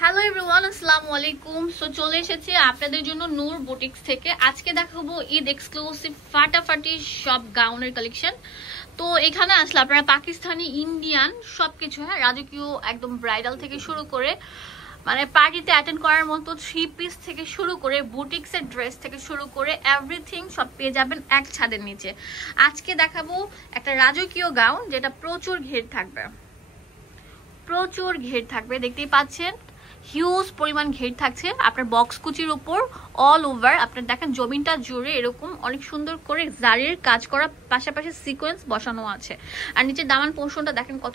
Hello everyone, আসসালামু আলাইকুম। So চলে এসেছি আপনাদের জন্য নূর বুটিক্স থেকে। আজকে দেখাবো ঈদ এক্সক্লুসিভ ফাটাফাটি সব গাউনের কালেকশন। তো এখানে আসলে আপনারা পাকিস্তানি, ইন্ডিয়ান সবকিছু, হ্যাঁ, রাজকীয় একদম ব্রাইডাল থেকে শুরু করে মানে পার্টিতে অ্যাটেন্ড করার মতো 3 পিস থেকে শুরু করে বুটিক্সের ড্রেস থেকে শুরু করে এভরিথিং সব পেয়ে যাবেন এক ছাদের নিচে। আজকে দেখাবো একটা রাজকীয় গাউন যেটা প্রচুর ঘের থাকবে, প্রচুর ঘের থাকবে, দেখতেই পাচ্ছেন হিউজ পরিমাণ ঘের থাকছে আপনার বক্স কুচির উপর অল ওভার। আপনার দেখেন জমিনটা জুড়ে এরকম অনেক সুন্দর করে জারির কাজ করা, পাশাপাশি সিকোয়েন্স বসানো আছে। আর নিচে দামান পোর্শনটা দেখেন কত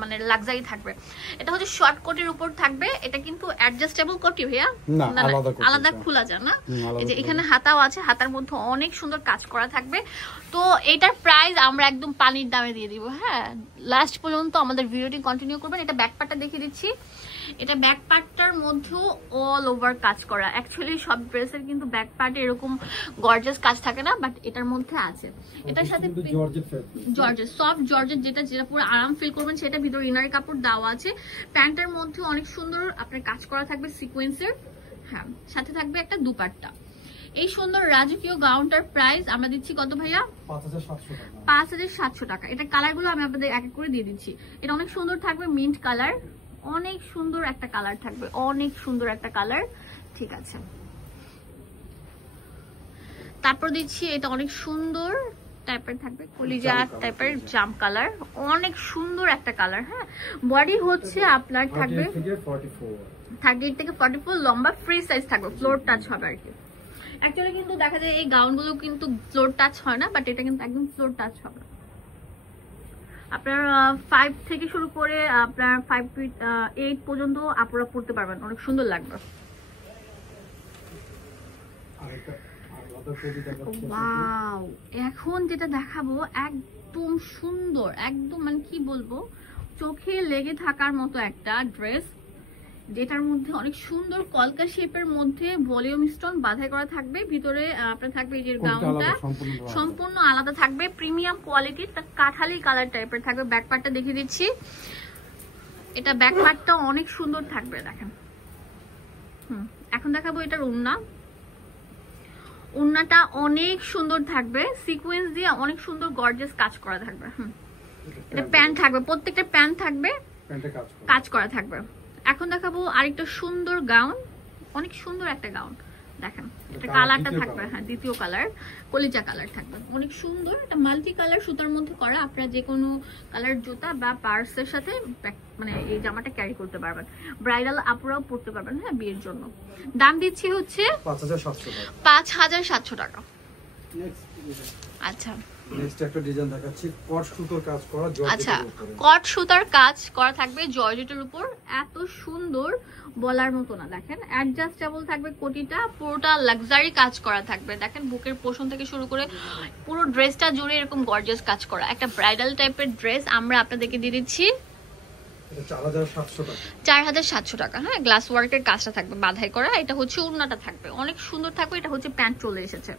মানে লাক্সারি থাকবে। এটা হচ্ছে শর্ট কোটের উপর থাকবে। এটা কিন্তু অ্যাডজাস্টেবল কোটি ভাইয়া, না আলাদা খোলা যায় না। এই যে এখানে হাতাও আছে, হাতার মধ্যে অনেক সুন্দর কাজ করা থাকবে। তো এটার প্রাইস আমরা একদম পানির দামে দিয়ে দিব। হ্যাঁ, লাস্ট পর্যন্ত আমাদের ভিডিওটি কন্টিনিউ করবেন। এটা ব্যাক পার্টটা দেখিয়ে দিচ্ছি। এটা ব্যাক পার্টটার মধ্যেও অল ওভার কাজ করা। অ্যাকচুয়ালি সব ড্রেসের কিন্তু ব্যাক পার্টে এরকম গর্জিয়াস কাজ থাকে না, বাট এটার মধ্যে আছে। এটার সাথে জর্জেট, সফট জর্জেট, যেটা পুরো আরাম ফিল করবেন সেটা। ভিতরে ইনার কাপড় দেওয়া আছে। প্যান্টের মধ্যে অনেক সুন্দর আপনার কাজ করা থাকবে সিকোয়েন্সের। হ্যাঁ, সাথে থাকবে একটা দুপাট্টা। এই সুন্দর রাজকীয় গাউনটার প্রাইস আমরা দিচ্ছি কত ভাইয়া? 5700 টাকা। এটা কালারগুলো আমি আপনাদের এক এক করে দিয়ে দিচ্ছি। এটা অনেক সুন্দর থাকবে, মিন্ট কালার, অনেক সুন্দর একটা কালার থাকবে, অনেক সুন্দর একটা কালার। ঠিক আছে, তারপর দিচ্ছি এটা অনেক সুন্দর টাইপের থাকবে, কলিজা টাইপের জাম কালার, অনেক সুন্দর একটা কালার। হ্যাঁ, বডি হচ্ছে আপনার থাকবে 38 থেকে 44, লম্বা ফ্রি সাইজ থাকবে, ফ্লোর টাচ হবে আর কি। অ্যাকচুয়ালি কিন্তু দেখা যায় এই গাউনগুলো কিন্তু ফ্লোর টাচ হয় না, বাট এটা কিন্তু একদম ফ্লোর টাচ হবে। আপনার 5 থেকে শুরু করে আপনার 8 পর্যন্ত আপনারা পড়তে পারবেন, অনেক সুন্দর লাগবে। ওয়াও, এখন যেটা দেখাবো একদম সুন্দর, একদম মানে কি বলবো, চোখে লেগে থাকার মতো একটা ড্রেস, যেটার মধ্যে অনেক সুন্দর কলকা শেপের মধ্যে ভলিউম স্টোন বাঁধাই করা থাকবে। ভিতরে আপনার থাকবে এই যে গাউনটা সম্পূর্ণ আলাদা থাকবে, প্রিমিয়াম কোয়ালিটির, কাঠালি কালার টাইপের থাকবে। ব্যাক পার্টটা দেখিয়ে দিচ্ছি। এটা ব্যাক পার্টটা অনেক সুন্দর থাকবে, দেখেন। এখন দেখাবো এটার ওড়না। ওড়নাটা অনেক সুন্দর থাকবে, সিকোয়েন্স দিয়ে অনেক সুন্দর গর্জিয়াস কাজ করা থাকবে। এটা প্যান্ট থাকবে, প্রত্যেকটা প্যান্ট থাকবে কাজ করা থাকবে। এখন দেখাবো আরেকটা সুন্দর গাউন, অনেক সুন্দর একটা গাউন, দেখেন। এটা কালারটা থাকবে, হ্যাঁ, দ্বিতীয় কালার কলিজা কালার থাকবে, অনেক সুন্দর। এটা মাল্টি কালার সুতার মধ্যে করা। আপনারা যে কোনো কালার জুতা বা পার্সের সাথে মানে এই জামাটা ক্যারি করতে পারবেন, ব্রাইডাল আপুরাও পরতে পারবেন, হ্যাঁ, বিয়ের জন্য। দাম দিচ্ছি হচ্ছে 5700 টাকা। আচ্ছা, নেক্সট একটা ডিজাইন দেখাচ্ছি, কট সুতার কাজ করা, আচ্ছা, কট সুতার কাজ করা থাকবে জর্জেটের উপর, এত সুন্দর বলার মতো না। দেখেন অ্যাডজাস্টেবল থাকবে কোটিটা, পুরোটা লাক্সারি কাজ করা থাকবে। দেখেন বুকের পোর্শন থেকে শুরু করে পুরো ড্রেসটা জুড়ে এরকম গর্জিয়াস কাজ করা একটা ব্রাইডাল টাইপের ড্রেস আমরা আপনাদেরকে দিয়ে দিচ্ছি 4700 টাকা। হ্যাঁ, গ্লাস ওয়ার্কের কাজটা থাকবে বাঁধাই করা। এটা হচ্ছে ওড়নাটা থাকবে অনেক সুন্দর থাকবে। এটা হচ্ছে প্যান্ট চলে এসেছে।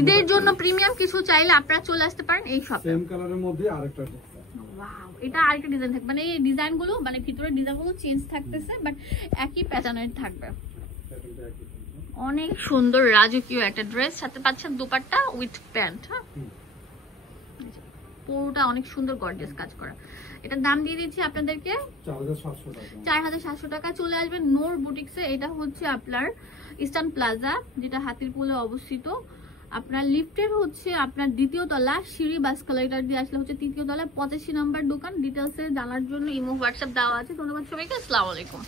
ঈদের জন্য প্রিমিয়াম কিছু চাইলে আপনারা চলে আসতে পারেন এই শপে। সেম কালারের মধ্যে আরেকটা ডিজাইন। ওয়াও, এটা আরেকটা ডিজাইন থাকবে, মানে এই ডিজাইনগুলো মানে ভিতরের ডিজাইনগুলো চেঞ্জ থাকতেছে, বাট একই প্যাটার্নের থাকবে। অনেক সুন্দর রাজকীয় একটা ড্রেস, সাথে পাচ্ছেন দুপাট্টা উইথ প্যান্ট। হ্যাঁ, পুরোটা অনেক সুন্দর গর্জিয়াস কাজ করা। এটার দাম দিয়ে দিচ্ছি আপনাদেরকে 4700 টাকা। চলে আসবেন নূর বুটিক্সে। এটা হচ্ছে আপনার ইস্টার্ন প্লাজা, যেটা হাতিরপুলে অবস্থিত। আপনার লিফটের হচ্ছে আপনার দ্বিতীয় তলা, সিঁড়ি বা এসকেলেটর দিয়ে আসলে হচ্ছে তৃতীয় তলা, 85 নম্বর দোকান। ডিটেলসে জানার জন্য ইমো হোয়াটসঅ্যাপ দেওয়া আছে। ধন্যবাদ সবাইকে, আসসালামু আলাইকুম।